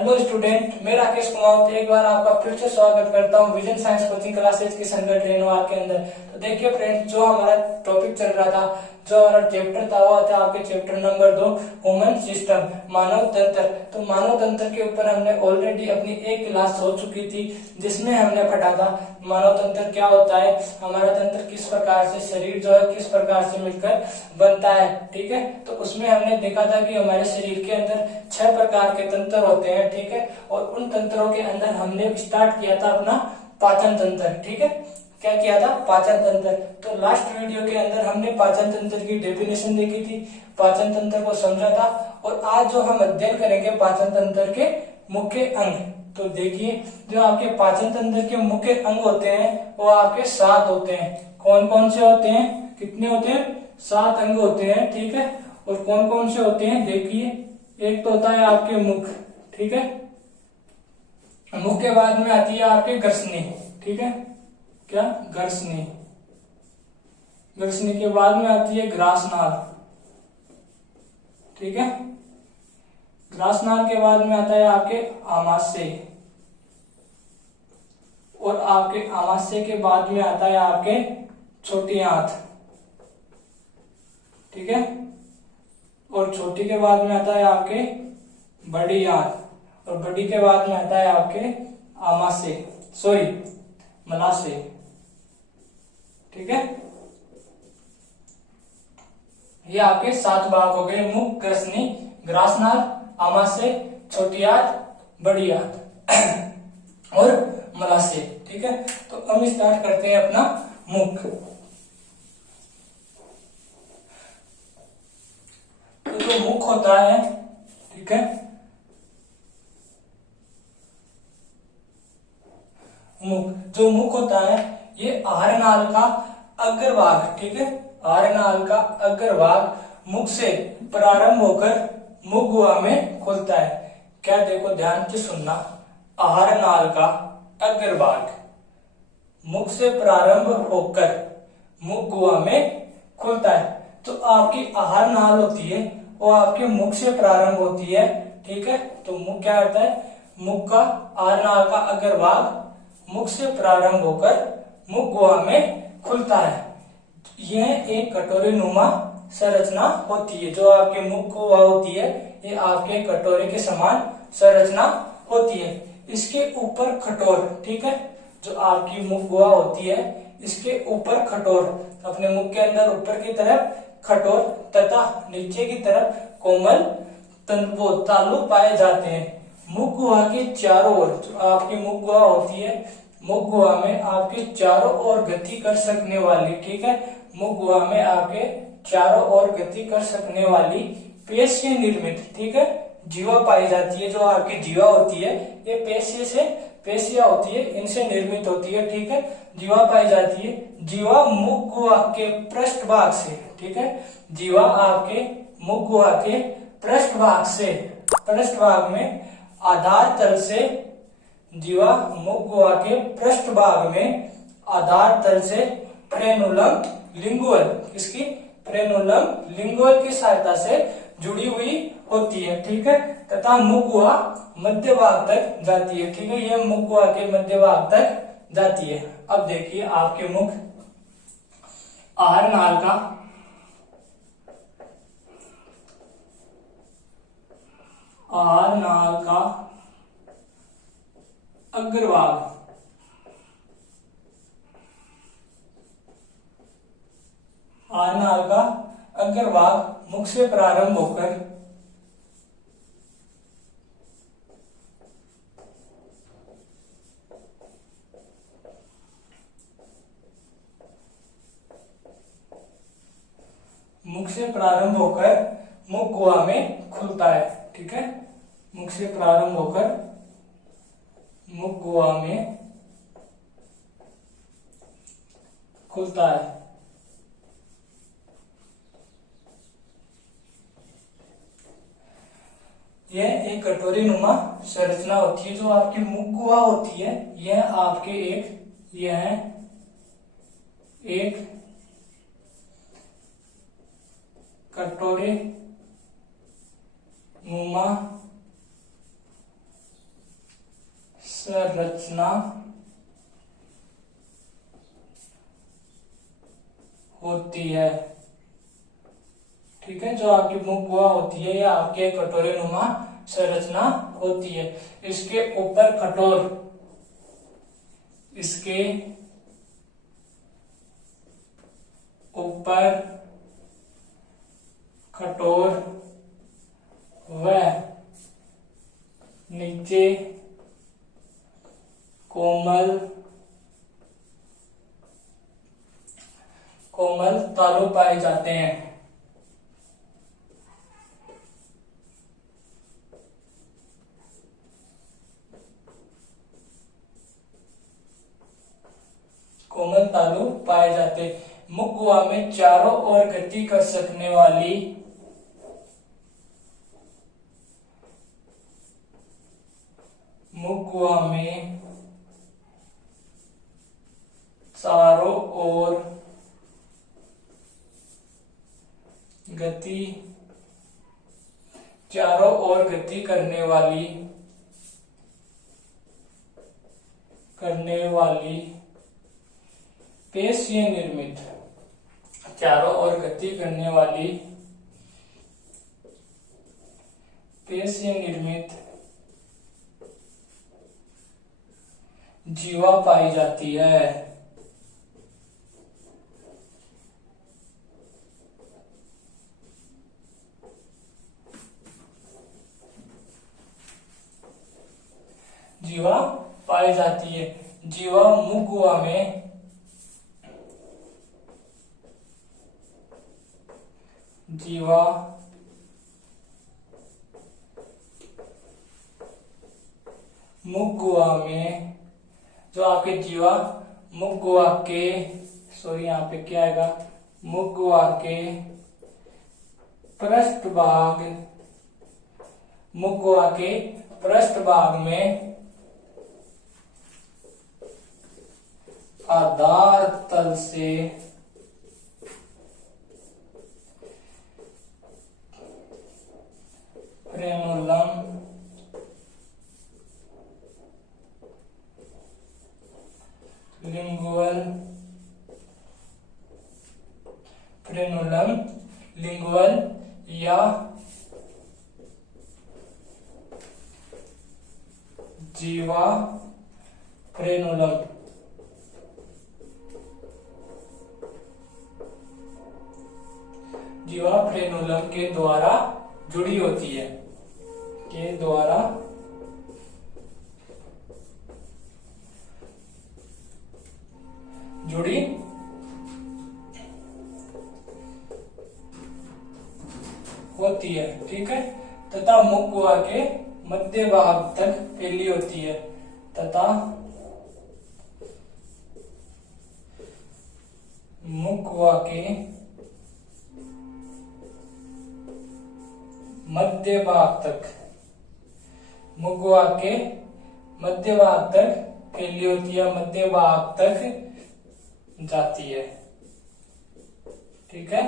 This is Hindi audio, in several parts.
हेलो स्टूडेंट, मैं राकेश कुमार एक बार आपका फिर से स्वागत करता हूँ विजन साइंस कोचिंग क्लासेज की संगत रेनवार के अंदर। तो देखिए फ्रेंड्स, जो हमारा टॉपिक चल रहा था, जो हमारा चैप्टर था वो था आपके चैप्टर नंबर 2 ह्यूमन सिस्टम, मानव तंत्र। तो मानव तंत्र के ऊपर हमने ऑलरेडी अपनी एक क्लास हो चुकी थी जिसमें हमने पढ़ा था मानव तंत्र क्या होता है, हमारा तंत्र किस प्रकार से, शरीर जो है किस प्रकार से मिलकर बनता है। ठीक है, तो उसमें हमने देखा था कि हमारे शरीर के अंदर 6 प्रकार के तंत्र होते हैं। ठीक है, और उन तंत्रों के अंदर हमने स्टार्ट किया था अपना पाचन तंत्र। ठीक है, क्या किया था, पाचन तंत्र। तो लास्ट वीडियो के अंदर हमने पाचन तंत्र की डेफिनेशन देखी थी, पाचन तंत्र को समझा था। और आज जो हम अध्ययन करेंगे पाचन तंत्र के मुख्य अंग, तो देखिए जो आपके पाचन तंत्र के मुख्य अंग होते हैं वो आपके 7 होते हैं। कौन कौन से होते हैं, कितने होते हैं, 7 अंग होते हैं। ठीक है, और कौन कौन से होते हैं, देखिए एक तो होता है आपके मुख। ठीक है, मुख के बाद में आती है आपके ग्रसनी। ठीक है, क्या, ग्रसनी। ग्रसनी के बाद में आती है ग्रासनाल। ठीक है, ग्रासनाल के बाद में आता है आपके आमाशय, और आपके आमाशय के बाद में आता है आपके छोटी आंत। ठीक है, और छोटी के बाद में आता है आपके बड़ी आंत, और बड़ी के बाद में आता है आपके आमाशय, सॉरी मलाशय। ठीक है, ये आपके 7 भाग हो गए, मुख, ग्रसनी, ग्रासनाल, आमाशय, छोटी आंत, बड़ी आंत और मलाशय। ठीक है, तो हम स्टार्ट करते हैं अपना मुख। तो जो मुख होता है, ठीक है, मुख, जो मुख होता है ये आहार नाल का अग्रभाग। ठीक है, आहार नाल का अग्रभाग मुख से प्रारंभ होकर मुख गुहा में खुलता है। क्या, देखो ध्यान से सुनना, आहार नाल का अग्रभाग मुख से प्रारंभ होकर मुख गुहा में खुलता है। तो आपकी आहार नाल होती है वो आपके मुख से प्रारंभ होती है। ठीक है, तो मुख क्या होता है, मुख का आहार नाल का अग्रभाग मुख से प्रारंभ होकर मुख गुहा में खुलता है। यह एक कटोरी नुमा संरचना होती है। जो आपके मुख गुहा होती है ये आपके कटोरे के समान संरचना होती है। इसके ऊपर खटोर, ठीक है, जो आपकी मुख गुहा होती है इसके ऊपर खटोर, अपने मुख के अंदर ऊपर की तरफ खटोर तथा नीचे की तरफ कोमल तालु पाए जाते हैं। मुख गुहा के चारों ओर, जो आपकी मुख गुहा होती है, मुख गुहा में आपके चारों ओर गति कर सकने वाली, ठीक है, मुख गुहा में आपके चारों ओर गति कर सकने वाली पेशीय निर्मित, ठीक है, जीवा पाई जाती है। जो आपकी जीवा होती है ये पेशिया होती है, इनसे निर्मित होती है। ठीक है, जीवा पाई जाती है। जीवा मुख गुहा के पृष्ठभाग से, ठीक है, जीवा आपके मुख गुहा के पृष्ठभाग से, पृष्ठभाग में आधार तल से, जीवा मुख गुहा के पृष्ठभाग में आधार तल से फ्रेनुलम लिंगुअल, इसकी फ्रेनुलम लिंगुअल की सहायता से जुड़ी हुई होती है। ठीक है, तथा मुख गुहा मध्य भाग तक जाती है। ठीक है, यह मुख गुहा के मध्य भाग तक जाती है। अब देखिए आपके मुख आहार नाल का अग्रभाग, आहार नाल का अग्रभाग मुख से प्रारंभ होकर मुख गुहा में खुलता है। ठीक है, मुख से प्रारंभ होकर मुख गुहा में खुलता है। यह एक कटोरी नुमा संरचना होती है। जो आपकी मुख गुहा होती है यह आपके एक कटोरे नुमा संरचना होती है। ठीक है, जो आपकी मुख गुहा होती है या आपके कटोरे नुमा संरचना होती है। इसके ऊपर कठोर व नीचे कोमल तालु पाए जाते हैं। कोमल तालु पाए जाते। मुख गुहा में चारों ओर गति कर सकने वाली मुख गुहा में चारों ओर गति करने वाली पेशीय निर्मित, चारों ओर गति करने वाली पेशीय निर्मित जीवा पाई जाती है। जीवा पाई जाती है। जीवा मुख गुहा में जो आपके जीवा मुख गुहा के यहाँ पे क्या आएगा, मुख गुहा के पृष्ठभाग में आधार तल से फ्रेनुलम लिंगुअल या जीवा फ्रेनुलम के द्वारा जुड़ी होती है, जुड़ी होती है। ठीक है, तथा मुख गुहा के मध्य भाग तक फैली होती है, तथा मुख गुहा के मध्य भाग तक फैली होती है, मध्य भाग तक जाती है। ठीक है,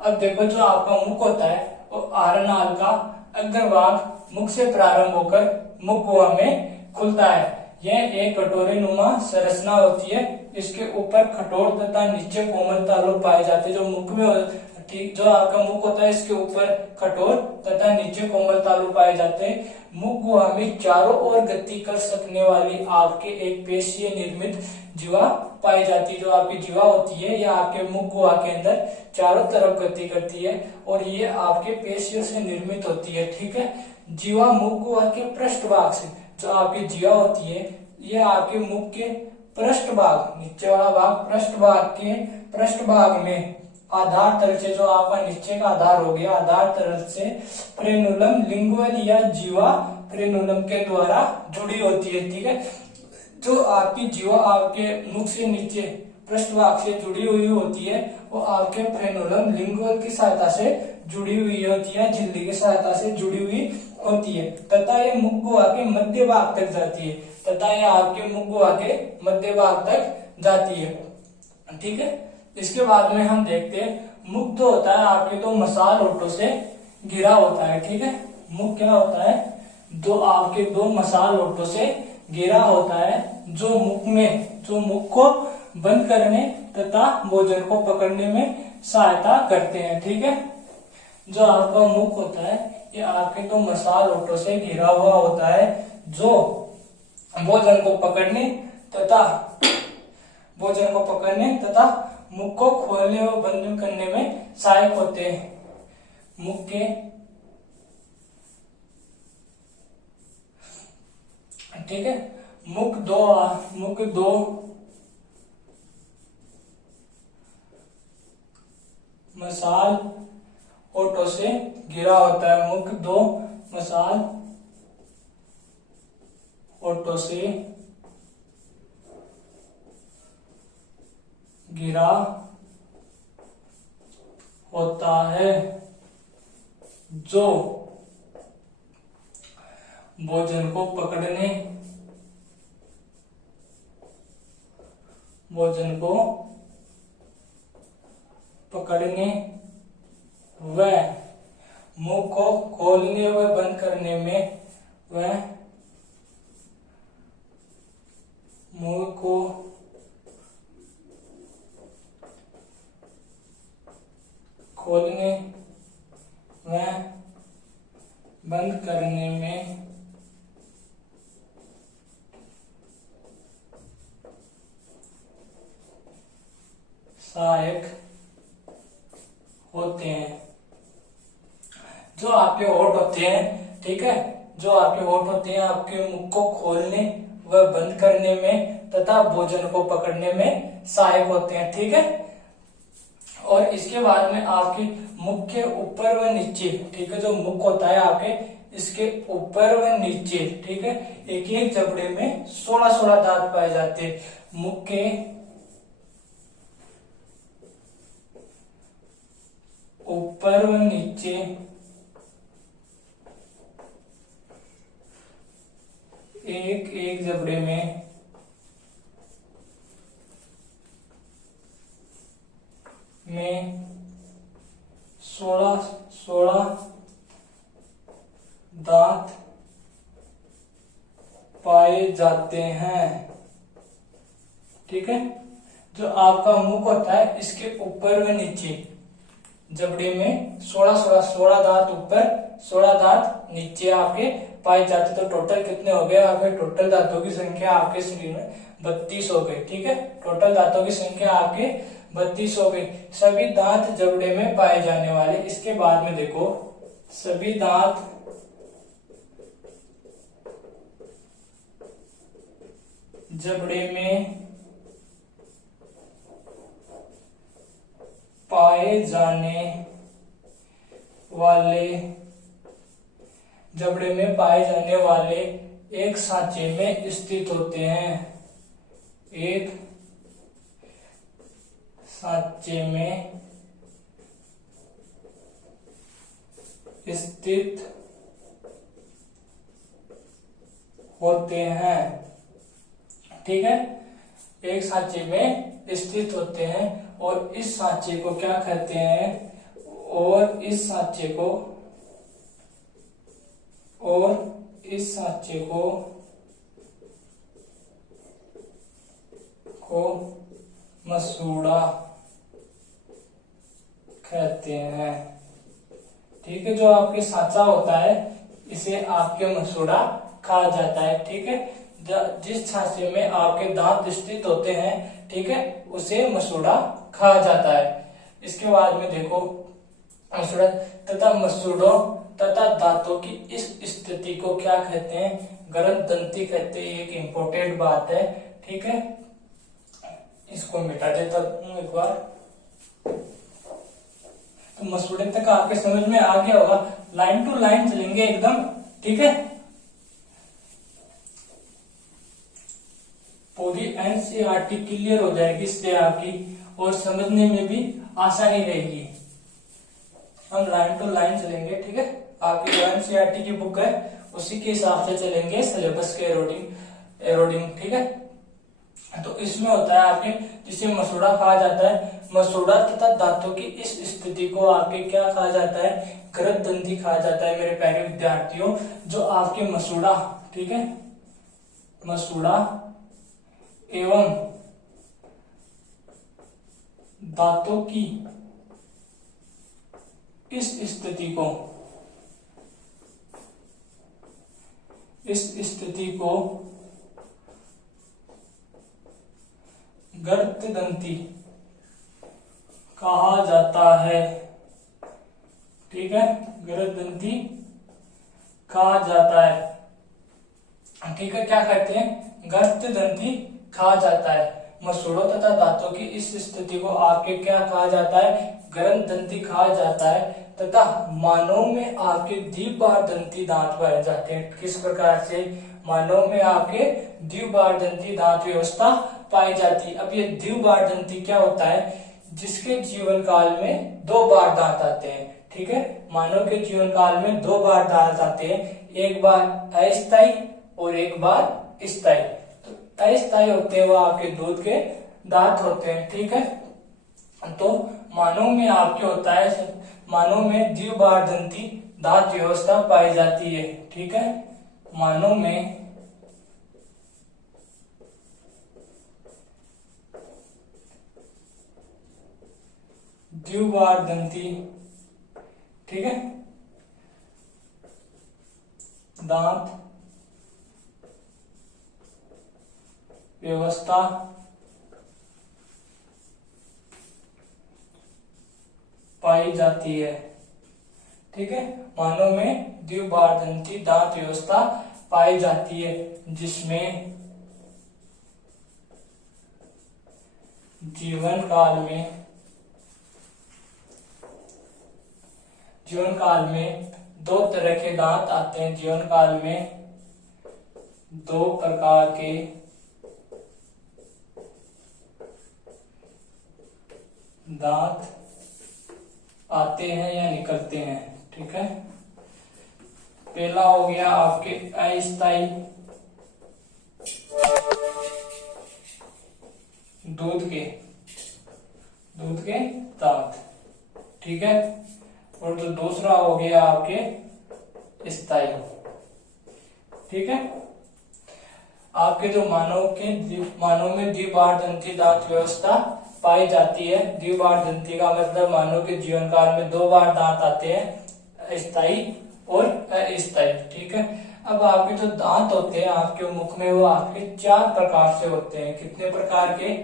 अब देखो जो आपका मुख होता है वो आहारनाल का अग्रभाग मुख से प्रारंभ होकर मुख गुहा में खुलता है। यह एक कटोरे नुमा संरचना होती है। इसके ऊपर कठोर तथा नीचे कोमल तालु पाए जाते हैं। जो मुख में ठीक जो आपका मुख होता है इसके ऊपर कठोर तथा नीचे कोमल तालु पाए जाते हैं। मुख गुहा में चारों ओर गति कर सकने वाली आपके एक पेशीय निर्मित जीवा पाई जाती है। जो आपकी जीवा होती है यह आपके मुख गुहा के अंदर चारों तरफ गति करती है और ये आपके पेशियों से निर्मित होती है। ठीक है, जीवा मुख गुहा के पृष्ठभाग से, जो आपकी जीवा होती है यह आपके मुख के पृष्ठभाग, नीचे वाला भाग पृष्ठभाग में आधार तल से, जो आपका नीचे का आधार हो गया, आधार तल से फ्रेनुलम लिंगुअल या जीवा फ्रेनुलम के द्वारा जुड़ी होती है। ठीक है, जो आपकी जीवा आपके मुख से नीचे पृष्ठभाग से जुड़ी हुई होती है वो आपके फ्रेनुलम लिंगुअल की सहायता से जुड़ी हुई होती है, झिल्ली की सहायता से जुड़ी हुई होती है, तथा ये मुख गुहा के मध्य भाग तक जाती है। ठीक है, इसके बाद में हम देखते हैं मुख जो होता है आपके तो मसाल होठों से घिरा होता है। ठीक है, मुख क्या होता है, दो आपके दो मसाल होठों से घिरा होता है, जो मुख को बंद करने तथा भोजन को पकड़ने में सहायता करते हैं। ठीक है, जो आपका मुख होता है ये आपके दो मसाल होठों से घिरा हुआ होता है, जो भोजन को पकड़ने तथा मुख को खोलने और बंद करने में सहायक होते हैं। ठीक है, मुख दो मसाल होठों से घिरा होता है। मुख दो मसाल होठों से घिरा होता है, जो भोजन को पकड़ने व मुंह को खोलने व बंद करने में मुंह को खोलने व बंद करने में सहायक होते हैं। जो आपके होठ होते हैं, ठीक है, जो आपके होठ होते हैं आपके मुख को खोलने व बंद करने में तथा भोजन को पकड़ने में सहायक होते हैं। ठीक है, और इसके बाद में आपके मुख के ऊपर व नीचे, ठीक है, जो मुख होता है आपके इसके ऊपर व नीचे, ठीक है, एक एक जबड़े में 16-16 दांत पाए जाते हैं। मुख के ऊपर व नीचे एक एक जबड़े में में 16 दांत पाए जाते हैं। ठीक है, जो आपका मुख होता है इसके ऊपर व नीचे जबड़े में 16 दांत ऊपर 16 दांत नीचे आपके पाए जाते। तो टोटल कितने हो गए आपके? टोटल दांतों की संख्या आपके शरीर में 32 हो गई। ठीक है, टोटल दांतों की संख्या आपके 32 हो गई। सभी दांत जबड़े में पाए जाने वाले। इसके बाद में देखो, सभी दांत जबड़े में पाए जाने वाले एक सांचे में स्थित होते हैं। एक सांचे में स्थित होते हैं। ठीक है, एक सांचे में स्थित होते हैं और इस सांचे को क्या कहते हैं? और इस सांचे को मसूड़ा कहते हैं। ठीक है, जो आपके सांचा होता है इसे आपके मसूड़ा कहा जाता है। ठीक है, जिस सांचे में आपके दांत स्थित होते हैं, ठीक है, उसे मसूड़ा कहा जाता है। इसके बाद में देखो, मसूड़ा तथा मसूड़ों तथा दांतों की इस स्थिति को क्या कहते हैं? गर्म दंती कहते हैं। एक इम्पोर्टेंट बात है। ठीक है, इसको मिटा देता हूं एक बार। तो मसूड़े तक आपके समझ में आ गया होगा। लाइन टू लाइन चलेंगे एकदम। ठीक है, पूरी एनसीईआरटी क्लियर हो जाएगी इससे आपकी, और समझने में भी आसानी रहेगी। हम लाइन टू लाइन चलेंगे। ठीक है, आपकी जो एनसीईआरटी की बुक है उसी के हिसाब से चलेंगे, सिलेबस के एरोडिंग। ठीक है, तो इसमें होता है आपके, जिसे मसूड़ा कहा जाता है। मसूड़ा तथा दांतों की इस स्थिति को आपके क्या कहा जाता है? गरज दंती कहा जाता है मेरे प्यारे विद्यार्थियों, जो आपके मसूड़ा, ठीक है, मसूड़ा एवं दांतों की इस स्थिति को गर्त दंती कहा जाता है, ठीक है, गर्त दंती कहा जाता है, ठीक है, क्या कहते हैं, गर्त दंती कहा जाता है। मसूड़ों तथा दांतों की इस स्थिति को आपके क्या कहा जाता है, गर्त दंती कहा जाता है, तथा मानव में आपके द्विबार दंती दांत पाए जाते हैं। किस प्रकार से, मानव में आपके द्विबार दंती दांत व्यवस्था पाई जाती है। अब ये द्विबार दंती क्या होता है, जिसके जीवन काल में 2 बार दांत आते हैं, ठीक है, मानव के जीवन काल में 2 बार दांत आते हैं, एक बार अस्थायी और एक बार स्थायी। तो अस्थायी होते हैं वो आपके दूध के दांत होते हैं, ठीक है। तो मानव में आपके होता है, मानव में द्विबार दंती दांत व्यवस्था पाई जाती है, ठीक है, मानव में द्विबार दंती, ठीक है, दांत व्यवस्था पाई जाती है, ठीक है, मानव में द्विबार दंती दांत व्यवस्था पाई जाती है, जिसमें जीवन काल में 2 तरह के दांत आते हैं। जीवन काल में 2 प्रकार के दांत आते हैं या निकलते हैं, ठीक है। पहला हो गया आपके अस्थायी दूध के दांत, ठीक है, और जो दूसरा हो गया आपके स्थायी, ठीक है। आपके जो मानव में द्विबार दंती दांत व्यवस्था पाई जाती है। द्विबार दंती का मतलब मानव के जीवन काल में 2 बार दांत आते हैं, स्थायी और अस्थायी, ठीक है। अब आपके जो दांत होते हैं आपके मुख में, वो आपके 4 प्रकार से होते हैं। कितने प्रकार के,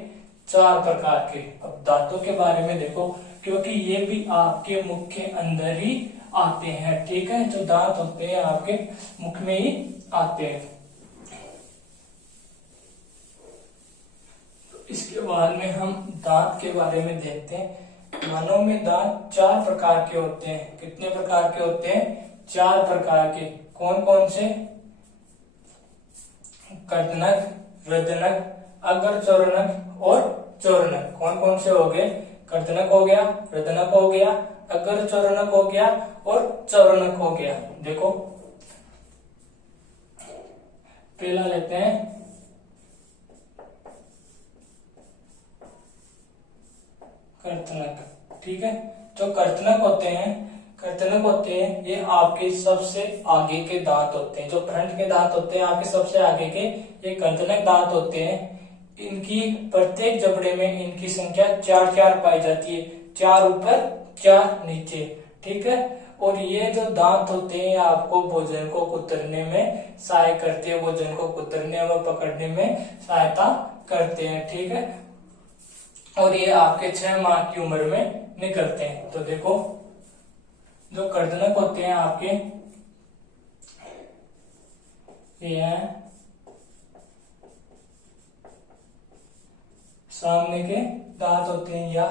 4 प्रकार के। अब दांतों के बारे में देखो, क्योंकि ये भी आपके मुख के अंदर ही आते हैं, ठीक है, जो दांत होते हैं आपके मुख में ही आते हैं। इसके बाद में हम दांत के बारे में देखते हैं। मानव में दांत 4 प्रकार के होते हैं। कितने प्रकार के होते हैं, 4 प्रकार के। कौन कौन से, कर्तनक, रदनक, अग्रचौरनक और चौरनक। कौन कौन से हो गए, कर्तनक हो गया, रदनक हो गया, अग्रचौरनक हो गया और चौरनक हो गया। देखो पहला लेते हैं कर्तनक, ठीक है। जो कर्तनक होते हैं ये आपके सबसे आगे के दांत होते हैं। जो फ्रंट के दांत होते हैं आपके सबसे आगे के, ये कर्तनक दांत होते हैं। इनकी प्रत्येक जबड़े में इनकी संख्या 4 पाई जाती है, 4 ऊपर 4 नीचे, ठीक है। और ये जो दांत होते हैं आपको भोजन को कुतरने में सहायता करते हैं, भोजन को कुतरने व पकड़ने में सहायता करते हैं, ठीक है। और ये आपके 6 माह की उम्र में निकलते हैं। तो देखो जो कर्तनक होते हैं आपके, ये सामने के दांत होते हैं, या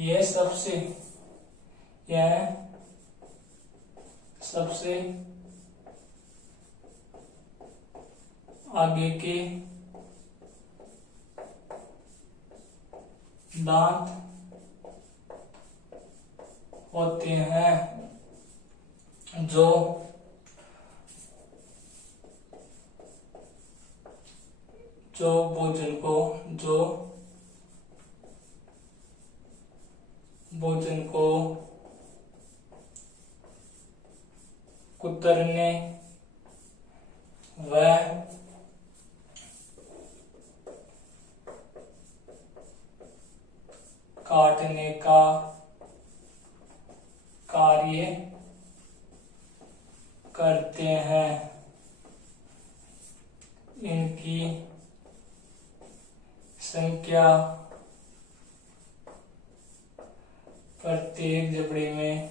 ये सबसे आगे के दांत होते हैं, जो भोजन को कुतरने व काटने का कार्य करते हैं। इनकी संख्या प्रत्येक जबड़े में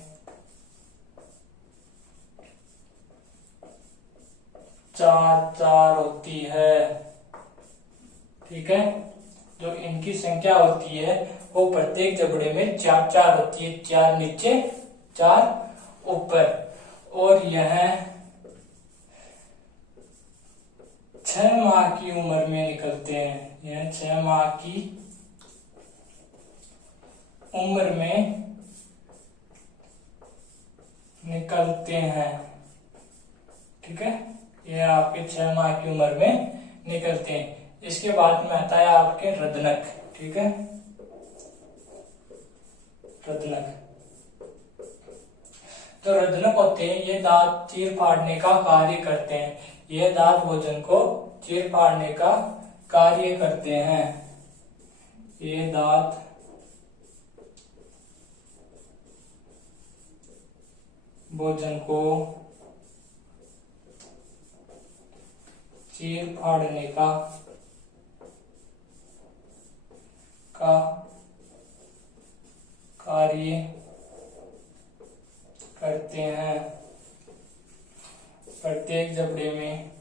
4 होती है। ठीक है, जो इनकी संख्या होती है वो प्रत्येक जबड़े में 4 होती है। 4 नीचे 4 ऊपर। और यह 6 माह की उम्र में निकलते हैं। यह 6 माह की उम्र में निकलते हैं। ठीक है, यह आपके 6 माह की उम्र में निकलते हैं। इसके बाद में आता है आपके रदनक। ठीक है, रदनक। तो रदनक होते हैं, ये दांत चीर फाड़ने का कार्य करते हैं। ये दांत भोजन को चीर फाड़ने का कार्य करते हैं। ये दांत भोजन को चीर फाड़ने का कार्य करते हैं। प्रत्येक जबड़े में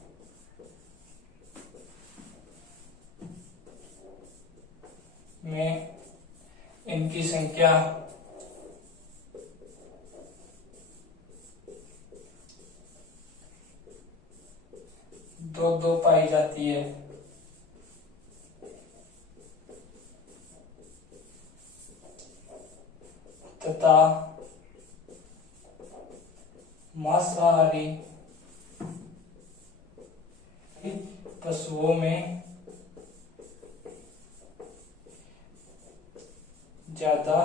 इनकी संख्या 2 पाई जाती है। तथा मांसाहारी पशुओं में ज्यादा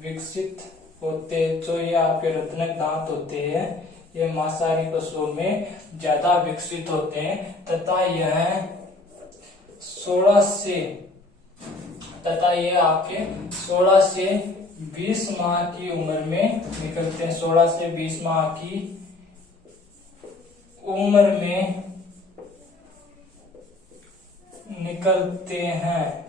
विकसित होते। जो ये आपके रत्नक दांत होते हैं, ये मांसाहारी पशुओं में ज्यादा विकसित होते हैं। तथा यह 16 से तथा ये आपके 16 से 20 माह की उम्र में निकलते हैं। 16 से 20 माह की उम्र में निकलते हैं।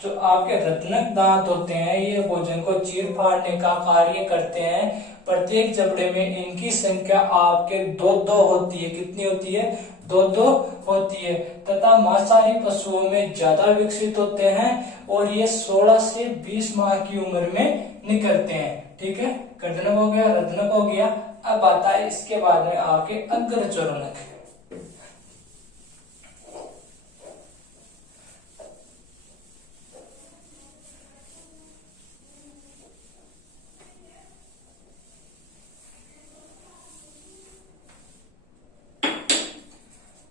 जो आपके रत्नक दांत होते हैं, ये भोजन को चीर फाड़ने का कार्य करते हैं। प्रत्येक जबड़े में इनकी संख्या आपके 2 होती है। कितनी होती है? 2 होती है। तथा मांसाहारी पशुओं में ज्यादा विकसित होते हैं और ये 16 से 20 माह की उम्र में निकलते हैं। ठीक है, कर्दनक हो गया, रत्नक हो गया। अब आता है इसके बाद में आपके अग्रचोरणक।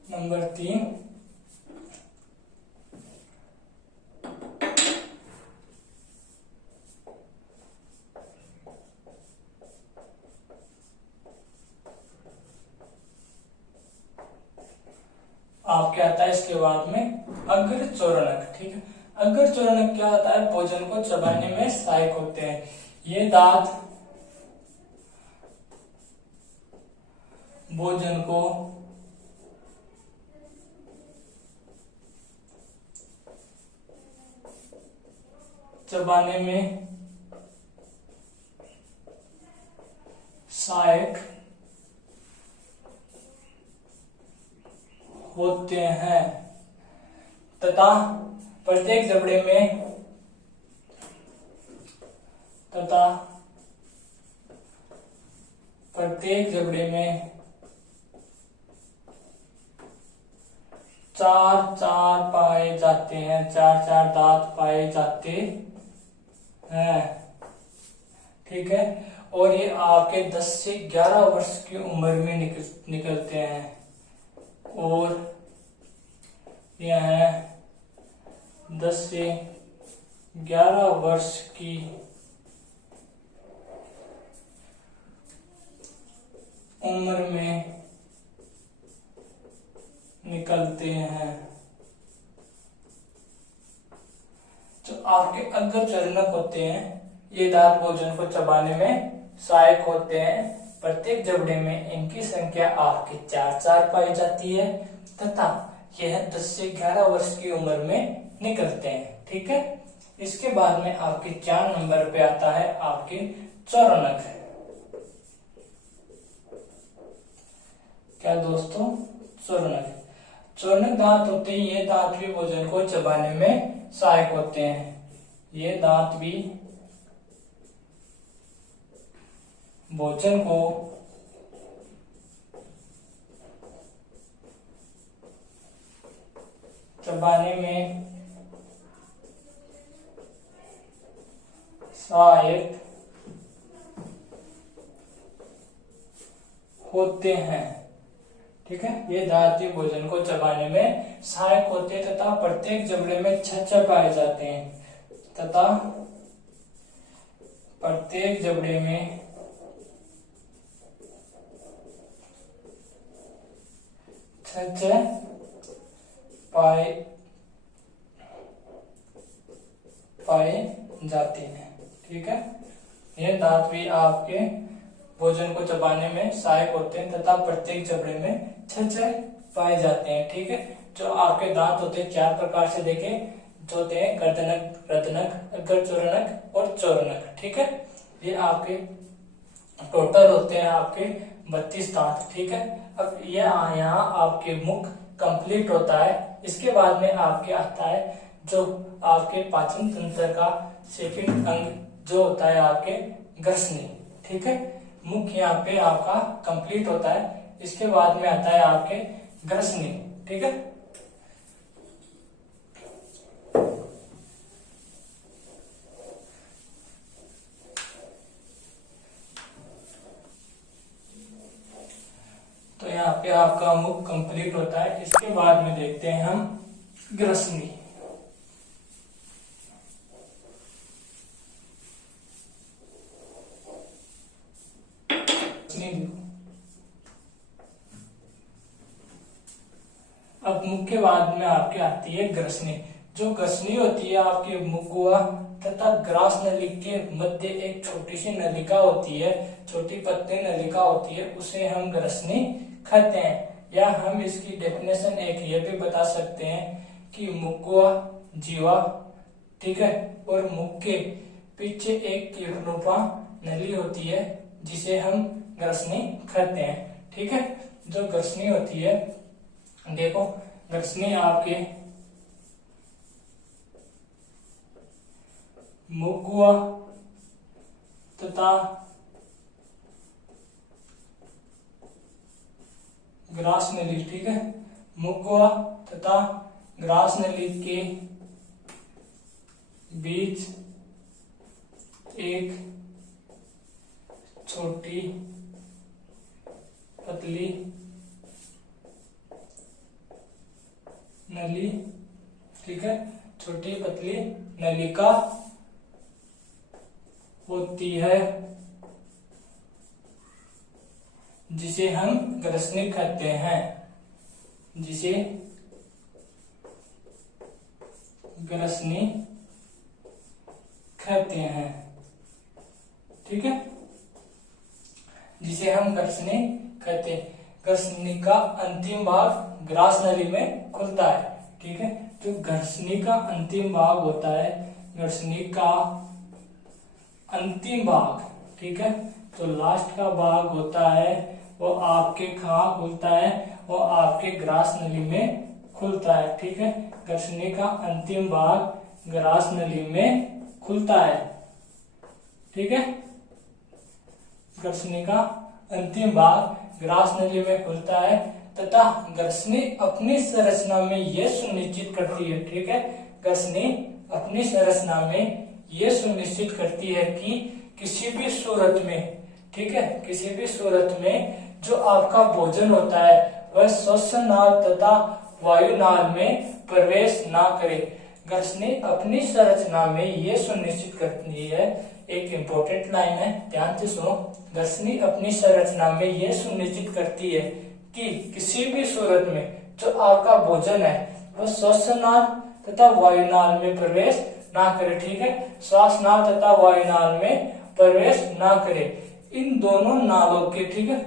नंबर 3, आपके आता है इसके बाद में अग्रचोरणक। ठीक है, अग्रचोरणक क्या होता है? भोजन को चबाने में सहायक होते हैं। ये दांत भोजन को चबाने में सहायक होते हैं। तथा प्रत्येक जबड़े में 4 पाए जाते हैं। 4 दांत पाए जाते हैं। ठीक है, और ये आपके 10 से 11 वर्ष की उम्र में निकलते हैं। और यह 10 से 11 वर्ष की उम्र में निकलते हैं। जो आपके अग्रचरणक होते हैं ये दांत भोजन को चबाने में सहायक होते हैं। प्रत्येक जबड़े में इनकी संख्या आपकी 4 पाई जाती है तथा यह 10 से 11 वर्ष की उम्र में निकलते हैं। ठीक है, इसके बाद में आपके 4 नंबर पे आता है आपके चौरनक। क्या दोस्तों? चौरनक। चौरनक दांत होते हैं, ये दांत भी भोजन को चबाने में सहायक होते हैं। ये दांत भी भोजन को चबाने में सहायक होते हैं। ठीक है, ये दांत भी भोजन को चबाने में सहायक होते हैं तथा प्रत्येक जबड़े में 6 पाए जाते हैं तथा प्रत्येक जबड़े में 6 पाए जाते हैं। ठीक है, ये दांत भी आपके भोजन को चबाने में सहायक होते हैं तथा प्रत्येक जबड़े में 6 पाए जाते हैं। ठीक है, जो आपके दांत होते हैं 4 प्रकार से देखे जो होते हैं गर्दनक, रदनक, अग्रचौरनक और चौरनक। ठीक है, ये आपके टोटल होते हैं आपके 32 दांत। ठीक है, अब ये यहाँ आपके मुख कंप्लीट होता है। इसके बाद में आपके आता है जो आपके पाचन तंत्र का सेकंड अंग जो होता है आपके ग्रसनी। ठीक है, मुख यहाँ पे आपका कंप्लीट होता है। इसके बाद में आता है आपके ग्रसनी। ठीक है, तो यहाँ पे आपका मुख कंप्लीट होता है। इसके बाद में देखते हैं हम ग्रसनी। अब मुख के बाद में आपके आती है ग्रसनी। जो ग्रसनी होती है आपके मुखुआ तथा ग्रास नली के मध्य एक छोटी सी नलिका होती है, छोटी पतली नलिका होती है, उसे हम ग्रसनी कहते हैं। या हम इसकी डेफिनेशन एक ये भी बता सकते हैं कि मुखुआ जीवा, ठीक है, और मुख के पीछे एक किरणोपा नली होती है जिसे हम ग्रसनी कहते हैं। ठीक है, जो ग्रसनी होती है, देखो ग्रसनी आपके मुखुआ तथा ग्रास नली, ठीक है, मुखुआ तथा ग्रास नली के बीच एक छोटी पतली नली, ठीक है, छोटी पतली नलिका होती है जिसे हम ग्रसनी कहते हैं, जिसे ग्रसनी कहते हैं। ठीक है, जिसे हम ग्रसनी कहते हैं। ग्रसनी का अंतिम भाग ग्रास नली में खुलता है। ठीक है, जो ग्रसनी का अंतिम भाग होता है, ग्रसनी का अंतिम भाग, ठीक है, तो लास्ट का भाग होता है वो आपके कहाँ खुलता है, वो आपके ग्रास नली में खुलता है। ठीक है, ग्रसनी का अंतिम भाग ग्रास नली में खुलता है। ठीक है, ग्रसनी का अंतिम भाग ग्रास नली में खुलता है तथा ग्रसनी अपनी संरचना में यह सुनिश्चित करती है, ठीक है, ग्रसनी अपनी संरचना में यह सुनिश्चित करती है कि किसी भी सूरत में, ठीक है, किसी भी सूरत में जो आपका भोजन होता है वह श्वसन नाल तथा वायु नाल में प्रवेश ना करे। ग्रसनी अपनी संरचना में यह सुनिश्चित करती है एक इम्पोर्टेंट लाइन है, ध्यान से सुनो। ग्रसनी अपनी संरचना में यह सुनिश्चित करती है कि किसी भी सूरत में जो आपका भोजन है वह श्वसनाल तथा वायुनाल में प्रवेश ना करे। ठीक है, श्वासनाल तथा वायुनाल में प्रवेश ना करे। इन दोनों नालों के, ठीक है,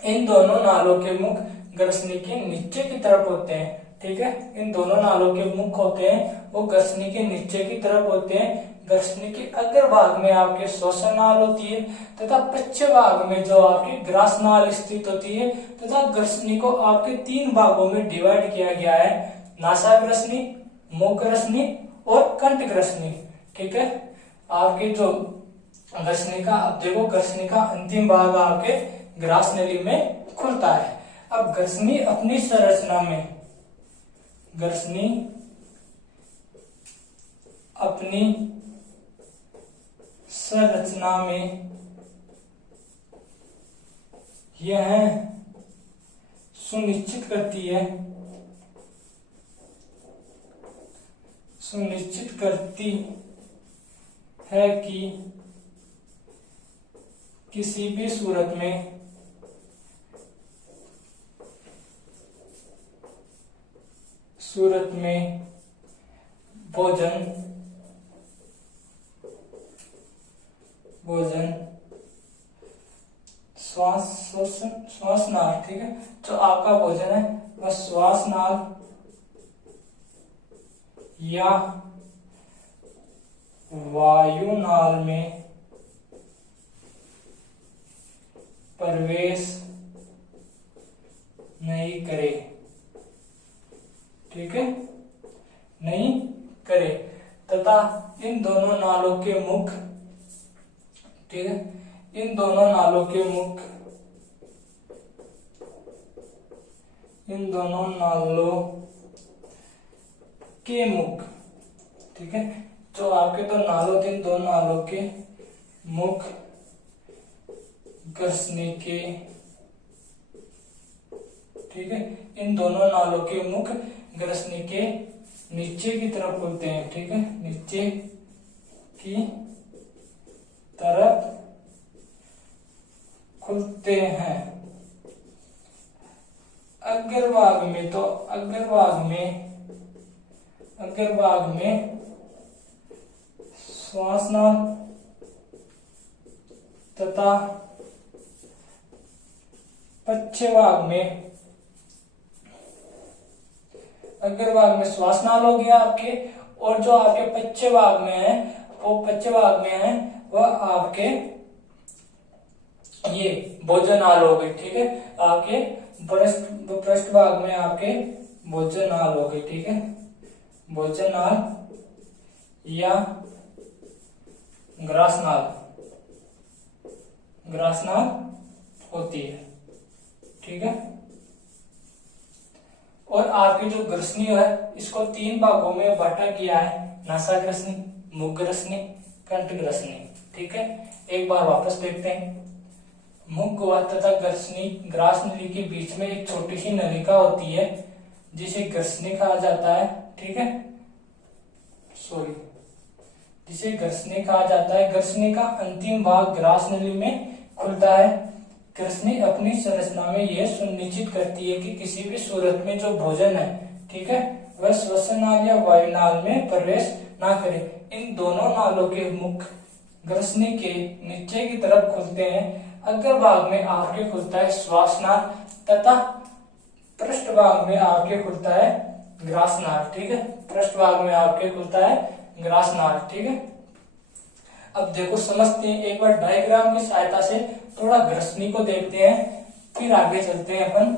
इन दोनों नालों के मुख ग्रसनी के नीचे की तरफ होते हैं। ठीक है, इन दोनों नालों के मुख होते हैं वो ग्रसनी के नीचे की तरफ होते हैं। ग्रसनी के अग्र भाग में आपके श्वसन नाल होती है तथा पश्चिम भाग में जो आपकी ग्रास नाल स्थित होती है तथा ग्रसनी को आपके 3 भागों में डिवाइड किया गया है, नासा ग्रसनी, मुख ग्रसनी और कंठ ग्रसनी। ठीक है, आपके जो ग्रसनी का, अब देखो ग्रसनी का अंतिम भाग आपके ग्रास नली में खुलता है। अब ग्रसनी अपनी संरचना में, ग्रसनी अपनी संरचना में यह सुनिश्चित करती है कि किसी भी सूरत में भोजन श्वास नाल, ठीक है, जो आपका भोजन है वह श्वास नाल या वायु नाल में प्रवेश नहीं करे। ठीक है, नहीं करे तथा इन दोनों नालों के मुख, ठीक है, इन दोनों नालों के मुख ठीक है, जो आपके दो नालों थे, दो नालों के मुख ग्रसनी के, ठीक है, इन दोनों नालों के मुख ग्रसनी के नीचे की तरफ खुलते हैं। ठीक है, नीचे की तरफ खुलते हैं। अग्रभाग में तो अग्रभाग में श्वासनाल तथा पश्चिम भाग में, अग्रभाग में श्वासनाल हो गया आपके, और जो आपके पश्चिम भाग में है वह आपके ये भोजनाल हो गए। ठीक है, आपके पृष्ठ भाग में आपके भोजनाल हो गए। ठीक है, भोजनाल या ग्रासनाल होती है। ठीक है, और आपकी जो ग्रसनी है इसको 3 भागों में बांटा गया है, नासा ग्रसनी, मुख ग्रसनी, कंठ ग्रसनी। ठीक है, एक बार वापस देखते हैं। मुख तथा ग्रसनी, ग्रास नली के बीच में एक छोटी सी नलिका होती है जिसे ग्रसनी कहा जाता है। ठीक है, जिसे ग्रसनी कहा जाता है। ग्रसनी का अंतिम भाग ग्रास नली में खुलता है। ग्रसनी अपनी संरचना में यह सुनिश्चित करती है कि किसी भी सूरत में जो भोजन है, ठीक है, वह श्वसनाल या वायुनाल में प्रवेश ना करे। इन दोनों नालों के मुख ग्रसनी के नीचे की तरफ खुलते हैं। अग्र भाग में आपके खुलता है श्वासनाल तथा पृष्ठ भाग में आपके खुलता है ग्रासनाल। ठीक है, पृष्ठ भाग में आपके खुलता है ग्रासनाल। ठीक है, अब देखो समझते हैं एक बार डायग्राम की सहायता से, थोड़ा ग्रसनी को देखते हैं फिर आगे चलते हैं। अपन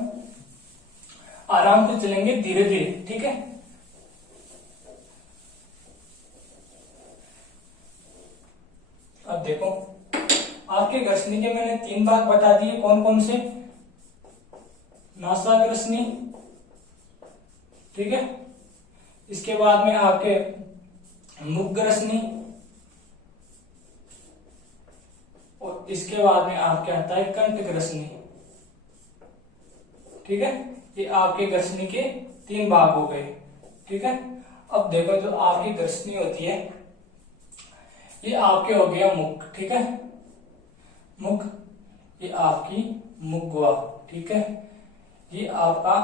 आराम से चलेंगे, धीरे धीरे। ठीक है, अब देखो आपके ग्रसनी के मैंने 3 भाग बता दिए, कौन कौन से? नासा ग्रसनी, ठीक है, इसके बाद में आपके मुख ग्रसनी, और इसके बाद में आपके आता है कंठ ग्रसनी। ठीक है, ये आपके ग्रसनी के 3 भाग हो गए। ठीक है, अब देखो जो आपकी ग्रसनी होती है ये आपके हो गया मुख, ठीक है, मुख, ये आपकी मुख गुहा, ठीक है, ये आपका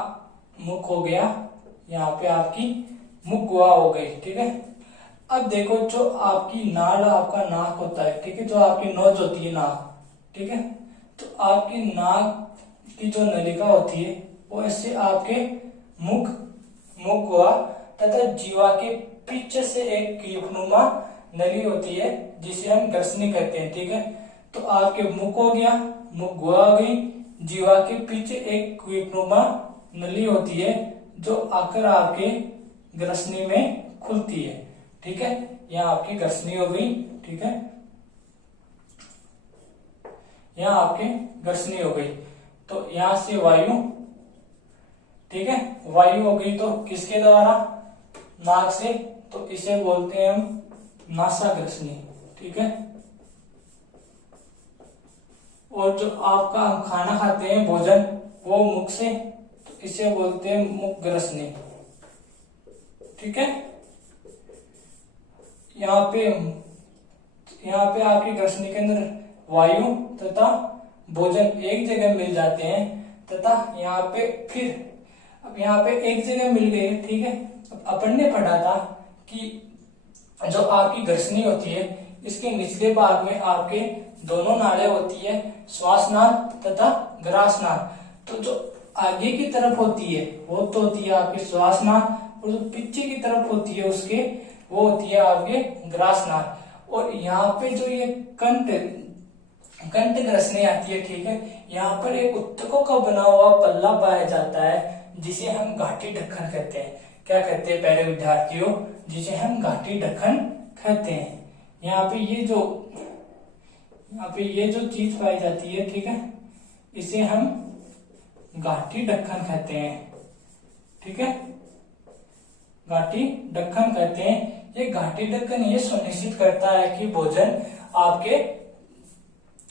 मुख हो गया, यहाँ पे आपकी मुख गुहा हो गई, ठीक है। अब देखो जो आपकी नाल, आपका नाक होता है, ठीक है, जो आपकी नोज होती है नाक, ठीक है, तो आपकी नाक की जो नलिका होती है वो ऐसे आपके मुख मुख गुहा तथा जीवा के पीछे से एक क्लिपनुमा नली होती है जिसे हम ग्रसनी कहते हैं, ठीक है। तो आपके मुख हो गया, मुख गुहा हो गई, जीवा के पीछे एक क्लिपनुमा नली होती है जो आकर आपके ग्रसनी में खुलती है, ठीक है। यहाँ आपकी ग्रसनी हो गई, ठीक है, यहाँ आपके ग्रसनी हो गई। तो यहां से वायु, ठीक है, वायु हो गई तो किसके द्वारा, नाक से, तो इसे बोलते हैं हम नासाग्रसनी, ठीक है। और जो आपका हम खाना खाते हैं भोजन, वो मुख से, तो इसे बोलते हैं मुख ग्रसनी, ठीक है। यहाँ पे आपकी ग्रसनी के अंदर वायु तथा भोजन एक जगह मिल जाते हैं तथा यहाँ पे फिर, अब यहाँ पे एक जगह मिल गए, ठीक है। अब अपन ने पढ़ा था कि जो आपकी ग्रसनी होती है इसके निचले भाग में आपके दोनों नाड़े होती है, श्वास नाल तथा ग्रास नाल। तो जो आगे की तरफ होती है वो तो होती है आपकी श्वास नाल, और जो पीछे की तरफ होती है उसके वो होती है आपके ग्रास नाल। और यहाँ पे जो ये कंठ ग्रसनी आती है, ठीक है, यहाँ पर एक उत्तकों का बना हुआ पल्ला पाया जाता है जिसे हम घाटी ढक्कन कहते हैं। क्या कहते हैं पहले विद्यार्थियों, जिसे हम घाटी ढक्कन कहते हैं। यहाँ पे ये जो चीज पाई जाती है, ठीक है, इसे हम घाटी ढक्कन कहते हैं, ठीक है, घाटी ढक्कन कहते हैं। ये घाटी ढक्कन ये सुनिश्चित करता है कि भोजन आपके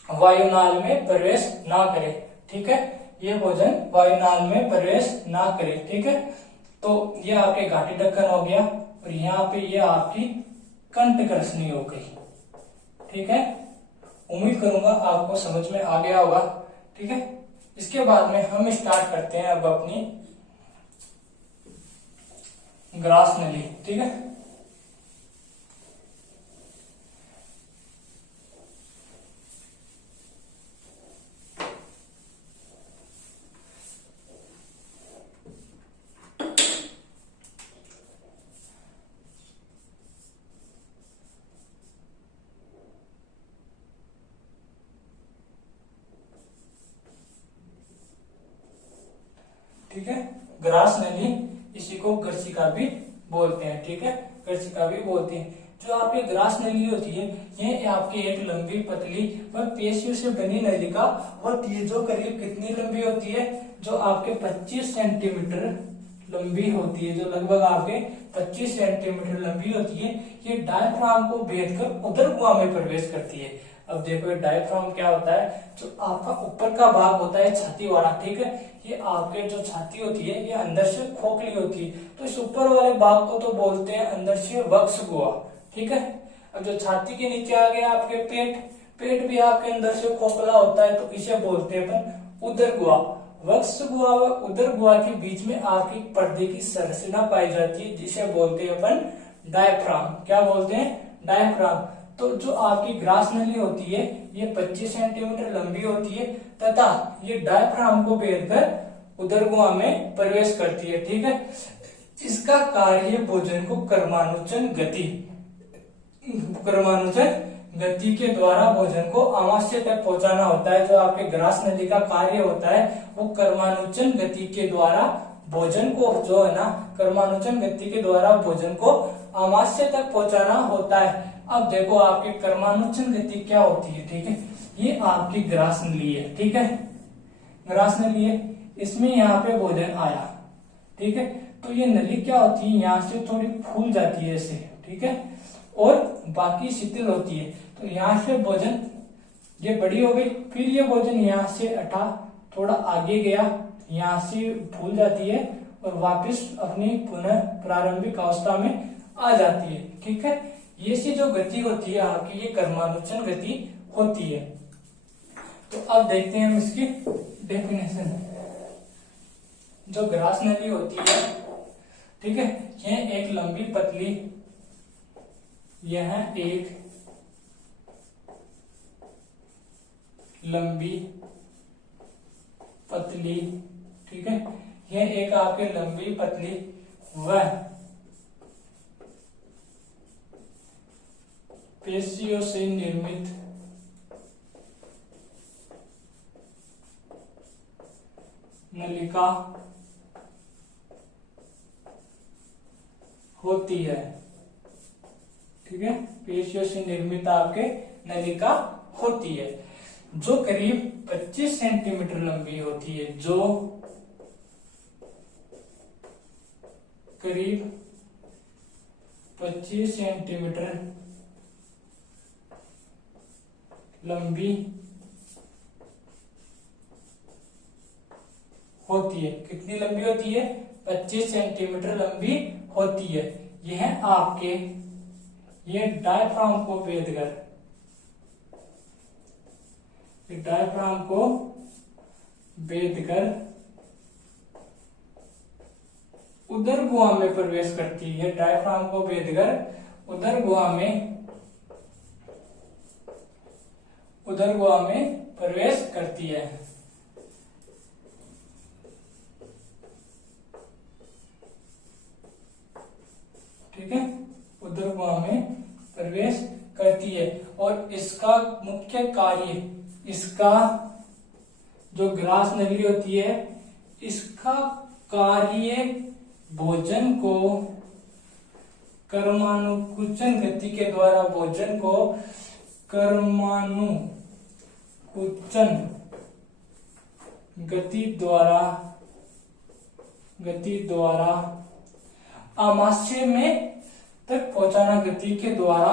वायुनाल में प्रवेश ना करे, ठीक है, ये भोजन वायुनाल में प्रवेश ना करे, ठीक है। तो ये आपके घाटी ढक्कन हो गया, और यहाँ पे ये आपकी कंठ ग्रसनी हो गई, ठीक है। उम्मीद करूंगा आपको समझ में आ गया होगा, ठीक है। इसके बाद में हम स्टार्ट करते हैं अब अपनी ग्रास नली, ठीक है। ठीक है, ग्रास नली, इसी को गर्सिका भी बोलते हैं, ठीक है, गर्सिका भी बोलते हैं। जो आपकी ग्रास नली होती है ये आपकी एक लंबी पतली व पेशियों से बनी नलिका होती है, जो करीब कितनी लंबी होती है, जो आपके 25 सेंटीमीटर लंबी होती है, जो लगभग आपके 25 सेंटीमीटर लंबी होती है। ये डायफ्राम को भेद कर उदर गुहा में प्रवेश करती है। अब देखो ये डायफ्राम क्या होता है, जो आपका ऊपर का भाग होता है छाती वाला, ठीक है, ये आपके जो छाती होती है ये अंदर से खोखली होती है, तो इस ऊपर वाले भाग को तो बोलते हैं अंदर से वक्ष गुहा, ठीक है। अब जो छाती के नीचे आ गया आपके पेट भी आपके अंदर से खोखला होता है, तो इसे बोलते हैं अपन उदर गुहा। वक्ष गुहा व उदर गुहा के बीच में आपकी पर्दे की संरचना पाई जाती है, जिसे बोलते हैं अपन डायफ्राम। क्या बोलते हैं, डायफ्राम। तो जो आपकी ग्रास नली होती है ये 25 सेंटीमीटर लंबी होती है तथा ये डायफ्राम को भेद कर उदर गुहा में प्रवेश करती है, ठीक है। इसका कार्य भोजन को कर्मानुचन गति के द्वारा भोजन को आमाशय तक पहुंचाना होता है। जो आपके ग्रास नली का कार्य होता है वो कर्मानुचन गति के द्वारा भोजन को, जो है ना, कर्मानुचन गति के द्वारा भोजन को आमाशय तक पहुंचाना होता है। अब देखो आपकी कर्मानुचन गति क्या होती है, ठीक है, ये आपकी ग्रास नली है, ठीक है, ग्रास नली है, इसमें यहाँ पे भोजन आया, ठीक है, तो ये नली क्या होती है, यहाँ से थोड़ी फूल जाती है ऐसे, ठीक है, और बाकी शिथिल होती है। तो यहाँ से भोजन ये बड़ी हो गई, फिर ये भोजन यहाँ से अटा थोड़ा आगे गया, यहाँ से फूल जाती है और वापस अपनी पुनः प्रारंभिक अवस्था में आ जाती है, ठीक है। ये सी जो गति होती है आपकी, ये कर्मानुचन गति होती है। तो अब देखते हैं हम इसकी डेफिनेशन। जो ग्रास नली होती है, ठीक है, यह एक लंबी पतली, यह एक लंबी पतली, ठीक है, यह एक आपके लंबी पतली व पेशियों से निर्मित नलिका होती है, ठीक है, पेशियों से निर्मित आपके नलिका होती है, जो करीब 25 सेंटीमीटर लंबी होती है, जो करीब 25 सेंटीमीटर लंबी होती है। कितनी लंबी होती है? 25 सेंटीमीटर लंबी होती है। यह आपके ये डायफ्राम को भेद कर, डायफ्राम को भेद कर उदर गुहा में प्रवेश करती है। डायफ्राम को भेद कर उदर गुहा में प्रवेश करती है। ठीक है, उदर गुहा में प्रवेश करती है। और इसका मुख्य कार्य, इसका जो ग्रास नली होती है, इसका कार्य भोजन को कर्मानुकुचन गति के द्वारा, भोजन को कर्मानुकुचन गति द्वारा आमाशय में तक पहुंचाना, गति के द्वारा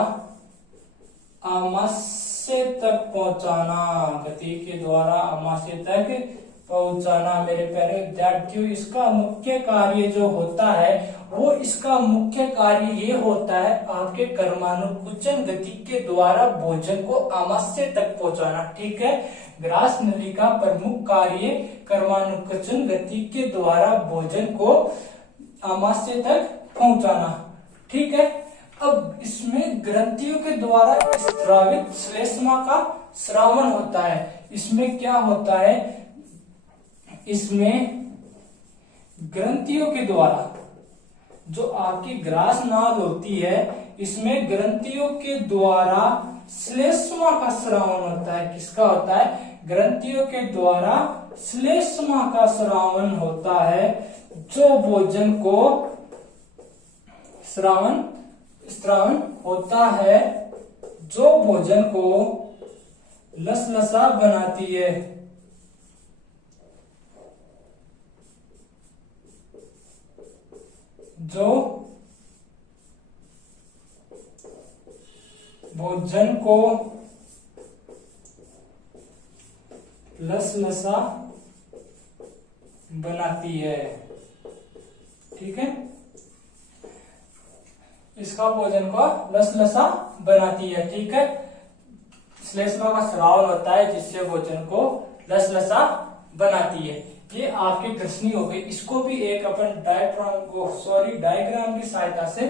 आमाशय तक पहुंचाना, गति के द्वारा आमाशय तक पहुंचाना। मेरे प्यारे विद्यार्थियों, इसका मुख्य कार्य जो होता है वो, इसका मुख्य कार्य ये होता है आपके कर्मानुकुचन गति के द्वारा भोजन को आमाशय तक पहुंचाना। ठीक है, ग्रास नली का प्रमुख कार्य कर्मानुकुचन गति के द्वारा भोजन को आमाशय तक पहुंचाना। ठीक है, अब इसमें ग्रंथियों के द्वारा स्रावित श्लेष्मा का श्रावण होता है। इसमें क्या होता है? इसमें ग्रंथियों के द्वारा, जो आपकी ग्रास नाल होती है, इसमें ग्रंथियों के द्वारा श्लेष्मा का श्रावण होता है। किसका होता है? ग्रंथियों के द्वारा श्लेष्मा का श्रावण होता है, जो भोजन को श्रावण होता है, जो भोजन को लसलसा बनाती है, जो भोजन को लसलसा बनाती है। ठीक है, इसका भोजन को लसलसा बनाती है। ठीक है, श्लेष्मा का स्राव होता है जिससे भोजन को लसलसा बनाती है। ये आपकी ग्रसनी हो गई। इसको भी एक अपन डायग्राम की सहायता से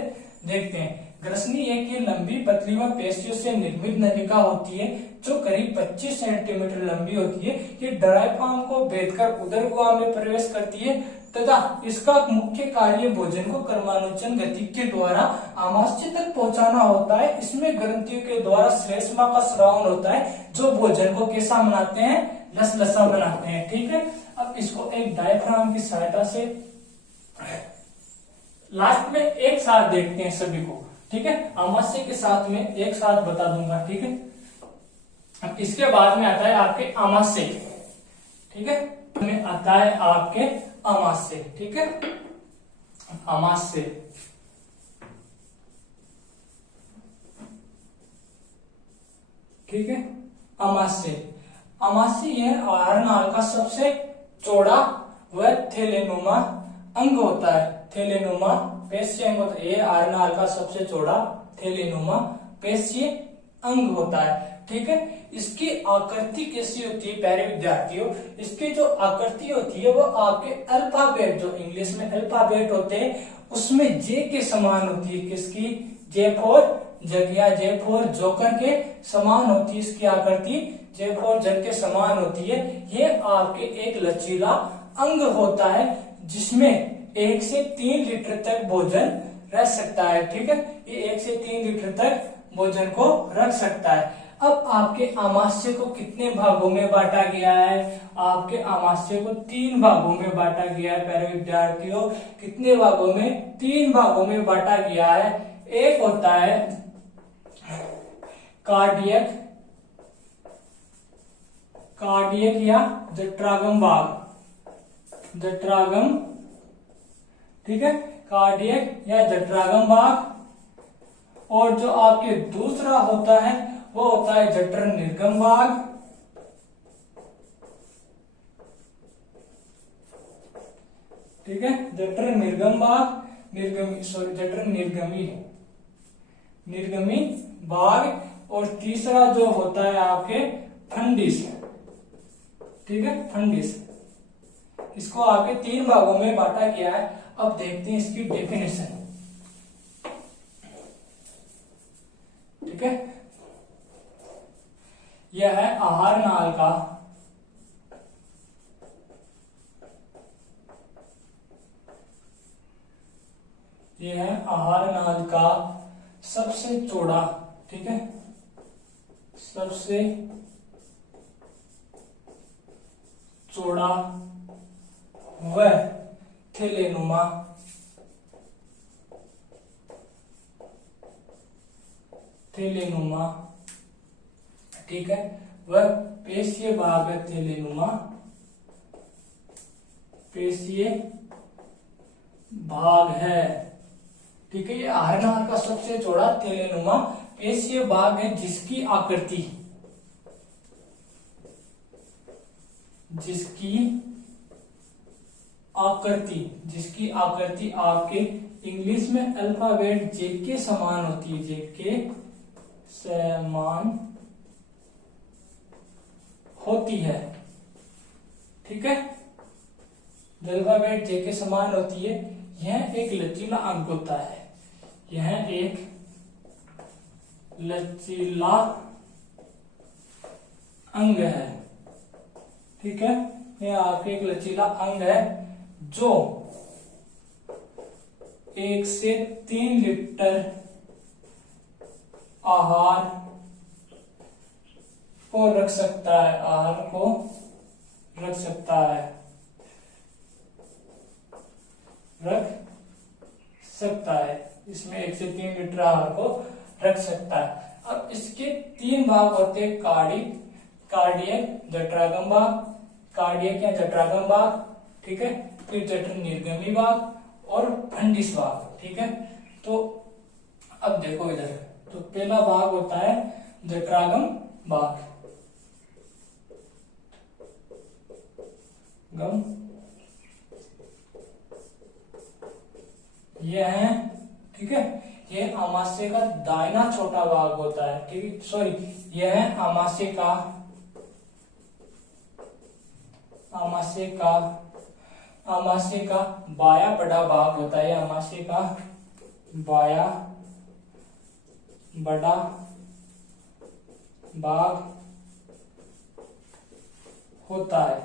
देखते हैं। ग्रसनी एक ये लंबी पतली व पेशियों से निर्मित नलिका होती है, जो करीब 25 सेंटीमीटर लंबी होती है। ये डायफ्राम को भेदकर उदर गुहा में प्रवेश करती है तथा इसका मुख्य कार्य भोजन को कर्मानुचन गति के द्वारा आमाशय तक पहुंचाना होता है। इसमें ग्रंथियों के द्वारा श्लेष्मा का स्रावन होता है, जो भोजन को कैसा बनाते हैं? लसलसा बनाते हैं। ठीक है, अब इसको एक डायफ्राम की सहायता से लास्ट में एक साथ देखते हैं सभी को। ठीक है, आमाशय के साथ में एक साथ बता दूंगा। ठीक है, अब इसके बाद में आता है आपके आमाशय। ठीक है, में आता है आपके आमाशय। ठीक है, आमाशय। ठीक है, आमाशय। आमाशय यह आहार नाल का सबसे चौड़ा व थैलेनुमा अंग होता है। थैलेनुमा पेशी अंग होता है। ये आहार नाल का सबसे चौड़ा थैलेनुमा पेशीय अंग होता है। ठीक है, इसकी आकृति कैसी होती है प्यारे विद्यार्थियों, इसकी जो आकृति होती है वो आपके अल्फाबेट, जो इंग्लिश में अल्फाबेट होते हैं उसमें जे के समान होती है। किसकी? जे फॉर जग या जे फॉर जोकर के समान होती है इसकी आकृति, जे फॉर जग के समान होती है। ये आपके एक लचीला अंग होता है जिसमें 1 से 3 लीटर तक भोजन रह सकता है। ठीक है, ये 1 से 3 लीटर तक भोजन को रख सकता है। अब आपके आमाशय को कितने भागों में बांटा गया है? आपके आमाशय को 3 भागों में बांटा गया है प्यारे विद्यार्थियों। कितने भागों में? 3 भागों में बांटा गया है। एक होता है कार्डियक या जठरागम भाग, जठरागम। ठीक है, कार्डियक या जठरागम भाग। और जो आपके दूसरा होता है वो होता है जठर निर्गम भाग। ठीक है, जठर निर्गम भाग, जठर निर्गमी भाग। और तीसरा जो होता है आपके फंडिस। ठीक है, फंडिस। इसको आपके 3 भागों में बांटा गया है। अब देखते हैं इसकी डेफिनेशन। ठीक है, यह है आहार नाल का सबसे चौड़ा, ठीक है, सबसे चौड़ा व थैलेनुमा ठीक है, वह पेशीय भाग है। थैलेनुमा पेशीय भाग है। ठीक है, ये आहार नाल का सबसे चौड़ा थैलेनुमा पेशीय भाग है जिसकी आकृति आपके इंग्लिश में अल्फाबेट जे के समान होती है, जे के समान होती है। ठीक है, अल्फाबेट जे के समान होती है। यह एक लचीला अंग होता है, यह एक लचीला अंग है। ठीक है, यह आपके एक लचीला अंग है जो 1 से 3 लीटर आहार को रख सकता है, इसमें 1 से 3 लीटर आहार को रख सकता है। अब इसके 3 भाग होते हैं, कार्डियक जठरागम भाग, कार्डियक या जठरागम भाग। ठीक है, फिर जठर निर्गमी भाग और फंडिस भाग। ठीक है, तो अब देखो इधर, तो पहला भाग होता है जठरागम भाग, यह है। ठीक है, यह आमाशय का दाहिना छोटा भाग होता है। ठीक है, सॉरी, यह है आमाशय का बाया बड़ा भाग होता है। आमाशय का बाया बड़ा भाग होता है।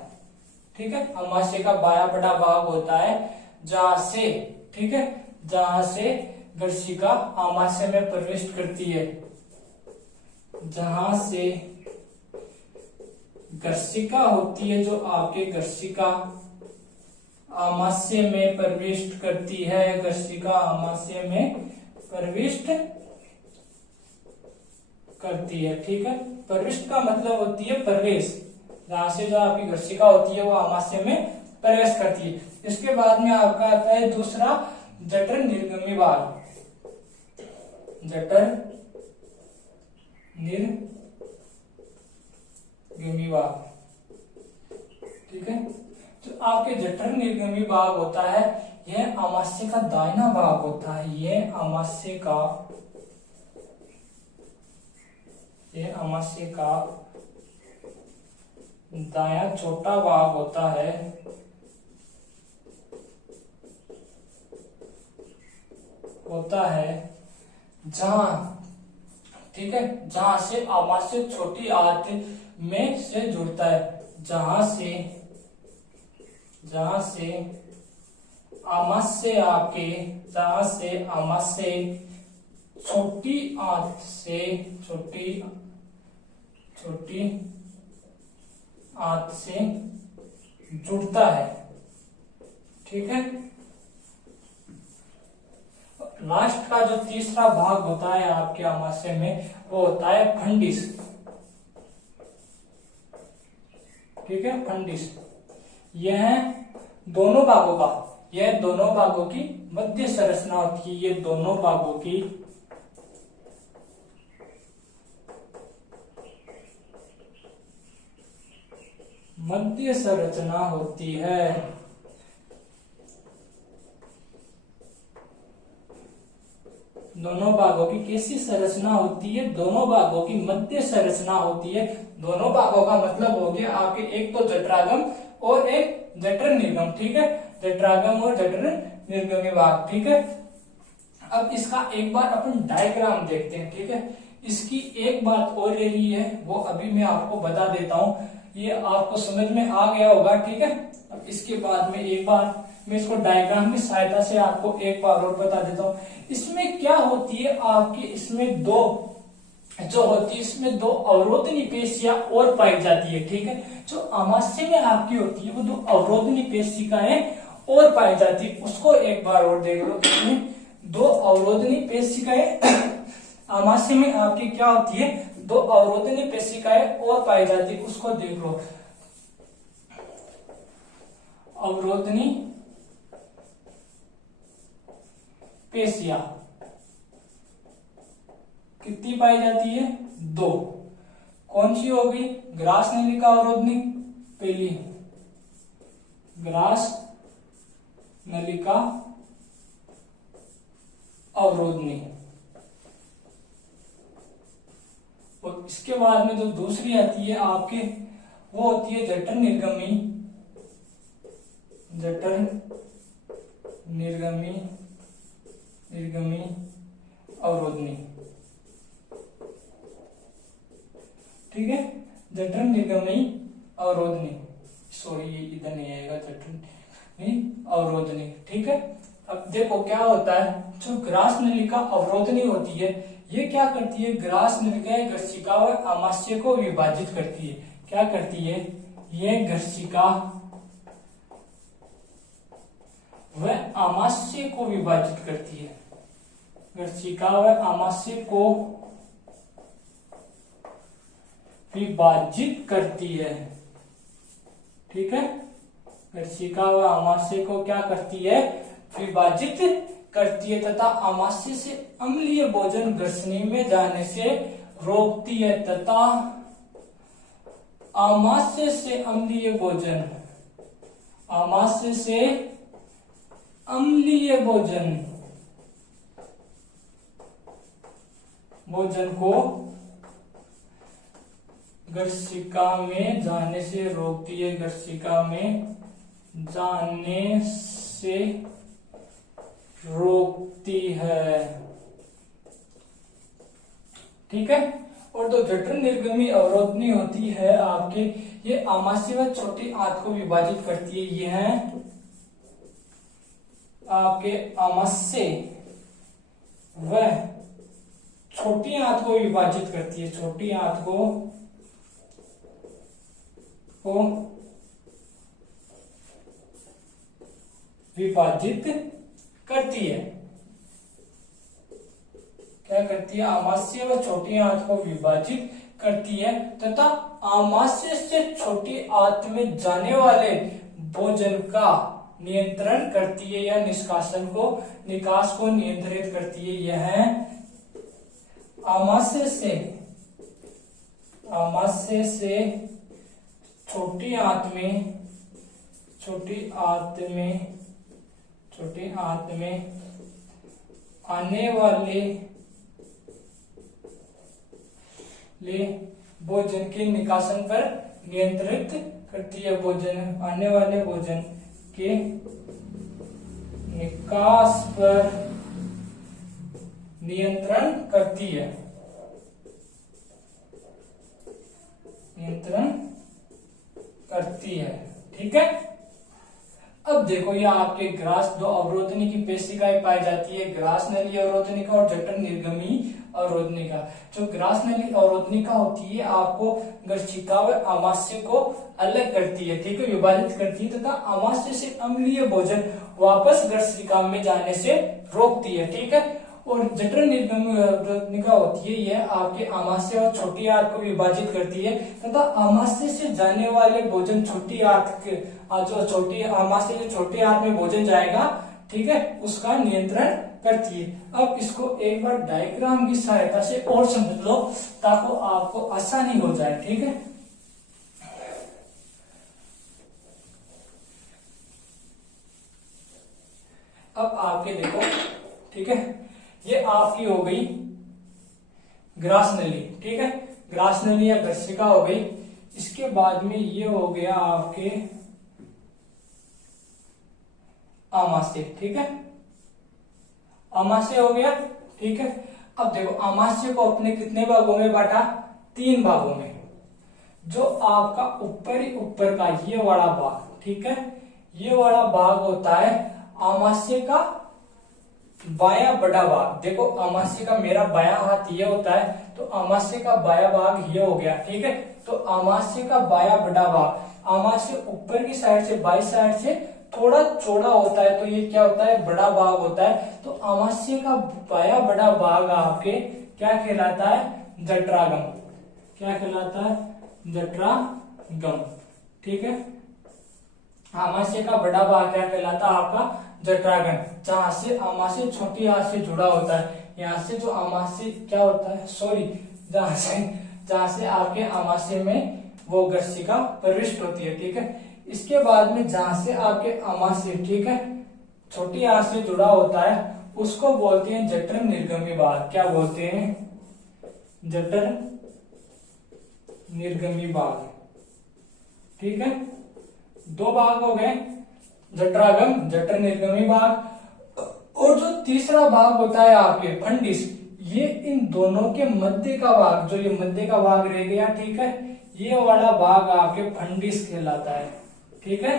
ठीक है, आमाशय का बाया बड़ा भाग होता है जहां से, ठीक है, जहां से गर्शिका आमाशय में प्रवेश करती है, जहां से गर्शिका होती है, जो आपके गर्शिका आमाशय में प्रविष्ट करती है, गर्शिका आमाशय में प्रविष्ट करती है। ठीक है, प्रविष्ट का मतलब होती है प्रवेश, जहां से जो आपकी गर्शिका होती है वो आमाशय में प्रवेश करती है। इसके बाद में आपका आता है दूसरा जठर निर्गमी भाग, जठर निर्गमी भाग। ठीक है, तो आपके जठर निर्गमी भाग होता है, यह आमाशय का दाहिना भाग होता है, यह आमाशय का ये आमाशय का दायां छोटा भाग होता है, जहां, ठीक है, जहां से आमाशय छोटी आंत में से जुड़ता है, जहां से आमाशय छोटी आंत से जुड़ता है, ठीक है। लास्ट का जो तीसरा भाग होता है आपके आमाशय में, वो होता है फंडिस, ठीक है, फंडिस। यह दोनों भागों की मध्य संरचना होती है, ये दोनों भागों की मध्य संरचना होती है। दोनों भागों की कैसी संरचना होती है? दोनों भागों की मध्य संरचना होती है। दोनों भागों का मतलब हो गया आपके एक तो जठरागम और एक जठर निर्गम, ठीक है, जठरागम और जठर निर्गमी भाग, ठीक है। अब इसका एक बार अपन डायग्राम देखते हैं, ठीक है। इसकी एक बात और रही है, वो अभी मैं आपको बता देता हूं, ये आपको समझ में आ गया होगा, ठीक है। अब इसके बाद में एक बार मैं इसको डायग्राम की सहायता से आपको एक बार और बता देता हूं। इसमें क्या होती है आपकी, इसमें दो अवरोधनी पेशियां और पाई जाती है, ठीक है। जो आमाशय में आपकी होती है वो दो अवरोधनी पेशिकाएं और पाई जाती है, उसको एक बार और देख लो। दो अवरोधनी पेशिकाएं आमाशय में आपकी क्या होती है, दो अवरोधनी पेशिकाएं और पाई जाती है, उसको देख लो। अवरोधनी पेशियां कितनी पाई जाती है? दो। कौन सी होगी? ग्रास नलिका अवरोधनी, पहली ग्रास नलिका अवरोधनी, और इसके बाद में जो दूसरी आती है आपके, वो होती है जठर निर्गमी अवरोधनी, ठीक है, जठर निर्गमी अवरोधनी, सॉरी ये इधर नहीं आएगा, जठर अवरोधनी, ठीक है। अब देखो क्या होता है, जो ग्रास नलिका अवरोधनी होती है, ये क्या करती है, ग्रास नलिका गर्शिका और आमाशय को विभाजित करती है। क्या करती है? ये गर्शिका व आमाशय को विभाजित करती है, गर्शिका व आमाशय को विभाजित करती है, ठीक है। गर्शिका व आमाशय को क्या करती है? विभाजित करती है, तथा आमाशय से अम्लीय भोजन ग्रसनी में जाने से रोकती है, तथा आमाशय से अम्लीय भोजन को गर्शिका में जाने से रोकती है, गर्शिका में जाने से रोकती है, ठीक है। और जो जठर निर्गमी अवरोधनी होती है आपके, ये आमाशय व छोटी आंत को विभाजित करती है। ये है आपके आमाशय व छोटी आंत को विभाजित करती है, छोटी आंत को विभाजित करती है। क्या करती है? आमाशय व छोटी आंत को विभाजित करती है, तथा आमाशय से छोटी आंत में जाने वाले भोजन का नियंत्रण करती है, या निकास को नियंत्रित करती है। यह आमाशय से छोटी आंत में ले भोजन के निकासन पर नियंत्रित करती है। भोजन आने वाले भोजन के निकास पर नियंत्रण करती है, नियंत्रण करती है। ठीक है। अब देखो ये आपके ग्रास दो अवरोधनी की पेशिकाएं पाई जाती है, ग्रास नली अवरोधनिका और जठर निर्गमी अवरोधनिका। जो ग्रास नली अवरोधनिका होती है आपको गर्शिका व आमाशय को अलग करती है, ठीक है, विभाजित करती है तथा आमाशय से अम्लीय भोजन वापस गर्शिका में जाने से रोकती है। ठीक है। और जठर निर्गमी अवरोधनिका होती है, यह आपके आमाशय और छोटी आंत को विभाजित करती है तथा आमाशय से जाने वाले भोजन छोटी आंत के जो छोटी आमाशय से छोटी आंत में भोजन जाएगा, ठीक है, उसका नियंत्रण करती है। अब इसको एक बार डायग्राम की सहायता से और समझ लो ताकि आपको आसानी हो जाए। ठीक है। अब आपके देखो, ठीक है, ये आपकी हो गई ग्रास नली, ठीक है, ग्रास नली या गर्शिका हो गई। इसके बाद में ये हो गया आपके आमाशय, ठीक है, आमाशय हो गया। ठीक है। अब देखो आमाशय को अपने कितने भागों में बांटा, 3 भागों में। जो आपका ऊपर का ये वाला भाग, ठीक है, ये वाला भाग होता है आमाशय का बायां बड़ा भाग। देखो आमाशय का मेरा बायां हाथ ये होता है, तो आमाशय का बायां भाग ये हो गया। ठीक है। तो आमाशय का बायां बड़ा भाग, आमाशय ऊपर की साइड से बाई साइड से थोड़ा चौड़ा होता है, तो ये क्या होता है, बड़ा भाग होता है। तो आमाशय का बायां बड़ा भाग आपके क्या कहलाता है, जठरागम। क्या कहलाता है, जठरागम। ठीक है। आमाशय का बड़ा भाग क्या कहलाता है, आपका जठरागम, जहां से आमाशय छोटी आंत से जुड़ा होता है। यहाँ से जो आमाशय क्या होता है, सॉरी, जहां से आपके आमाशय में वो गर्शिका प्रविष्ट होती है। ठीक है। इसके बाद में जहां से आपके आमाशय, ठीक है, छोटी आंत से जुड़ा होता है, उसको बोलते हैं जठर निर्गमी भाग। क्या बोलते हैं, जठर निर्गमी भाग। ठीक है। 2 भाग हो गए, जठरागम, जठर निर्गमी भाग। और जो तीसरा भाग होता है आपके फंडिस, ये इन दोनों के मध्य का भाग, जो ये मध्य का भाग रह गया, ठीक है, ये वाला भाग आपके फंडिस कहलाता है। ठीक है।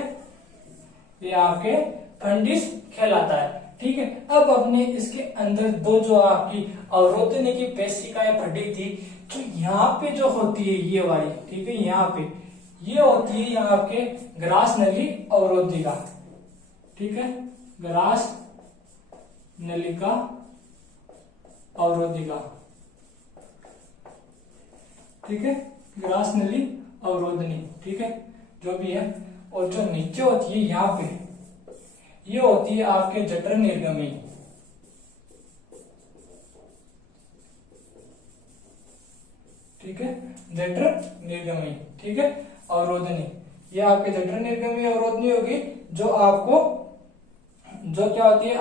ये आपके फंडिस कहलाता है। ठीक है। अब अपने इसके अंदर दो जो आपकी अवरोधनी की पेशिकाएं फटी थी, जो यहाँ पे जो होती है ये वाली, ठीक है, यहाँ पे ये होती है यहाँ आपके ग्रास नली अवरोधिका। ठीक है। ग्रास नलिका अवरोधिका। ठीक है। ग्रास नली अवरोधनी, ठीक है, जो भी है। और जो नीचे होती है यहाँ पे, ये होती है आपके जठर निर्गमी। ठीक है। जठर निर्गमी, ठीक है, अवरोधनी। ये आपके जठर निर्गमी अवरोधनी होगी, जो आपको जो क्या होती है,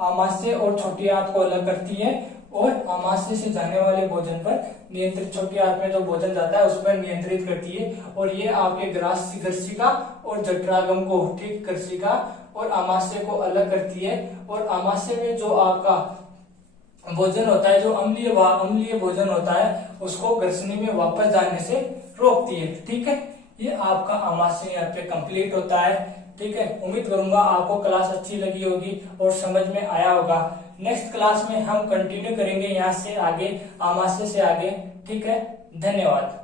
आमाशय और छोटी आंत को अलग करती है और आमाशय से जाने वाले भोजन पर नियंत्रित, छोटी आंत में जो भोजन जाता है उस पर नियंत्रित करती है। और ये आपके गर्शिका और जठरागम को, ठीक, गर्शिका और आमाशय को अलग करती है। और आमाशय में जो आपका भोजन होता है, जो अम्लीय भोजन होता है, उसको गर्शनी में वापस जाने से रोकती है। ठीक है। ये आपका आमाशय यहाँ पे कंप्लीट होता है। ठीक है। उम्मीद करूंगा आपको क्लास अच्छी लगी होगी और समझ में आया होगा। नेक्स्ट क्लास में हम कंटिन्यू करेंगे यहाँ से आगे, आमाशय से आगे। ठीक है। धन्यवाद।